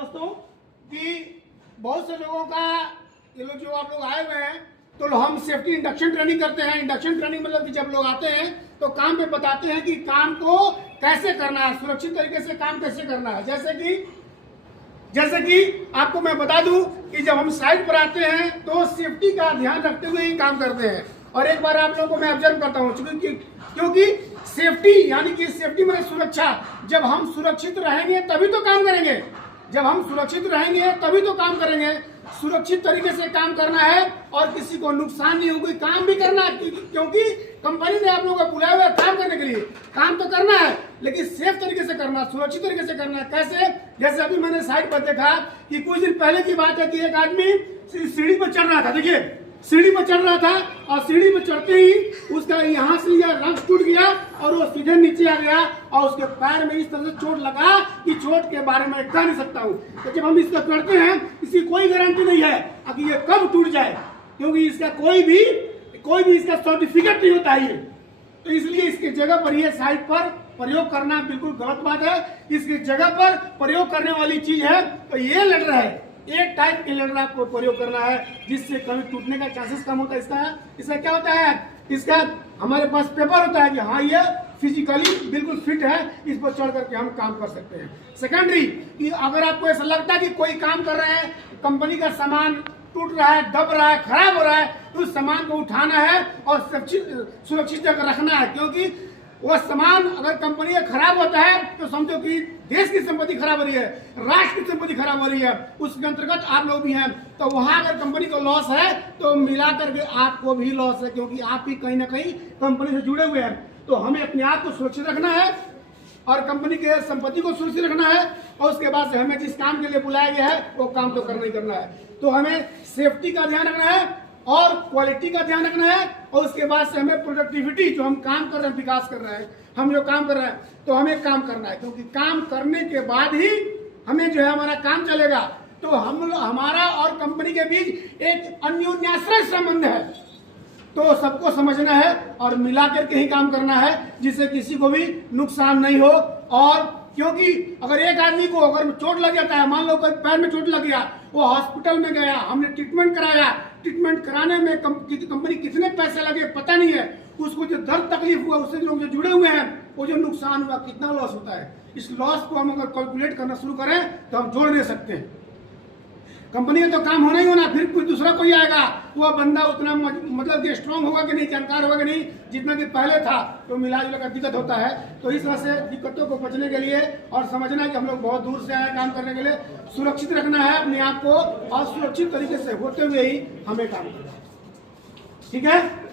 दोस्तों कि बहुत से लोगों का ये लोग जो आप लोग आए हुए हैं तो हम सेफ्टी इंडक्शन ट्रेनिंग करते हैं। इंडक्शन ट्रेनिंग मतलब कि जब लोग आते हैं तो काम पे बताते हैं कि काम को कैसे करना है, सुरक्षित तरीके से काम कैसे करना है। जैसे कि आपको मैं बता दूं कि जब हम साइट पर आते हैं तो सेफ्टी का ध्यान रखते हुए ही काम करते हैं। और एक बार आप लोगों को मैं ऑब्जर्व करता हूँ क्योंकि सेफ्टी यानी कि सेफ्टी मतलब सुरक्षा। जब हम सुरक्षित रहेंगे तभी तो काम करेंगे, जब हम सुरक्षित रहेंगे तभी तो काम करेंगे। सुरक्षित तरीके से काम करना है और किसी को नुकसान नहीं हो, कोई काम भी करना है क्योंकि कंपनी ने आप लोगों को बुलाया हुआ है काम करने के लिए। काम तो करना है लेकिन सेफ तरीके से करना, सुरक्षित तरीके से करना है। कैसे? जैसे अभी मैंने साइट पर देखा कि कुछ दिन पहले की बात है कि एक आदमी सीढ़ी पर चढ़ रहा था। देखिए सीढ़ी पर चढ़ रहा था और सीढ़ी पर चढ़ते ही उसका यहाँ से यह रंग टूट गया और वो सीधे नीचे आ गया और उसके पैर में इस तरह से चोट लगा कि चोट के बारे में कह नहीं सकता हूँ। तो जब हम इसको करते हैं इसकी कोई गारंटी नहीं है कि ये कब टूट जाए, क्योंकि इसका कोई भी इसका सर्टिफिकेट नहीं होता है। तो इसलिए इसकी जगह पर यह साइट पर प्रयोग करना बिल्कुल गलत बात है। इसकी जगह पर प्रयोग करने वाली चीज है तो ये लेटर है, एक टाइप के लेटर आपको प्रयोग करना है जिससे कभी टूटने का चांसेस कम होता है। इसका क्या होता है, इसका हमारे पास पेपर होता है कि हाँ ये फिजिकली बिल्कुल फिट है, इस पर चढ़ करके हम काम कर सकते हैं। सेकेंडरी कि अगर आपको ऐसा लगता है कि कोई काम कर रहे हैं, कंपनी का सामान टूट रहा है, दब रहा है, खराब हो रहा है, तो उस सामान को उठाना है और सुरक्षित जगह रखना है। क्योंकि वह सामान अगर कंपनी का खराब होता है तो समझो कि देश की संपत्ति खराब हो रही है, राष्ट्र की संपत्ति खराब हो रही है, उसके अंतर्गत आप लोग भी हैं। तो वहां अगर कंपनी को लॉस है तो मिला करके आपको भी लॉस है, क्योंकि आप भी कहीं ना कहीं कंपनी से जुड़े हुए हैं। तो हमें अपने आप को सुरक्षित रखना है और कंपनी के संपत्ति को सुरक्षित रखना है और उसके बाद से हमें जिस काम के लिए बुलाया गया है वो काम तो करना ही करना है। तो हमें सेफ्टी का ध्यान रखना है और क्वालिटी का ध्यान रखना है और उसके बाद से हमें प्रोडक्टिविटी, जो हम काम कर रहे हैं, विकास कर रहे हैं, हम जो काम कर रहे हैं तो हमें काम करना है, क्योंकि काम करने के बाद ही हमें जो है हमारा काम चलेगा। तो हमारा और कंपनी के बीच एक अन्योन्याश्रय संबंध है, तो सबको समझना है और मिला करके ही काम करना है जिससे किसी को भी नुकसान नहीं हो। और क्योंकि अगर एक आदमी को अगर चोट लग जाता है, मान लो कोई पैर में चोट लग गया, वो हॉस्पिटल में गया, हमने ट्रीटमेंट कराया, ट्रीटमेंट कराने में कंपनी कितने पैसे लगे पता नहीं है, उसको जो दर्द तकलीफ हुआ, उससे लोग जो जुड़े हुए हैं, वो जो नुकसान हुआ, कितना लॉस होता है, इस लॉस को हम अगर कैलकुलेट करना शुरू करें तो हम जोड़ नहीं सकते हैं। कंपनी में तो काम होना ही होना, फिर कोई दूसरा कोई आएगा, वो बंदा उतना मतलब स्ट्रांग होगा कि नहीं, जानकार होगा कि नहीं जितना कि पहले था, तो मिला जुला कर दिक्कत होता है। तो इस तरह से दिक्कतों को बचने के लिए और समझना है कि हम लोग बहुत दूर से आए काम करने के लिए, सुरक्षित रखना है अपने आप को और सुरक्षित तरीके से होते हुए ही हमें काम करना है। ठीक है।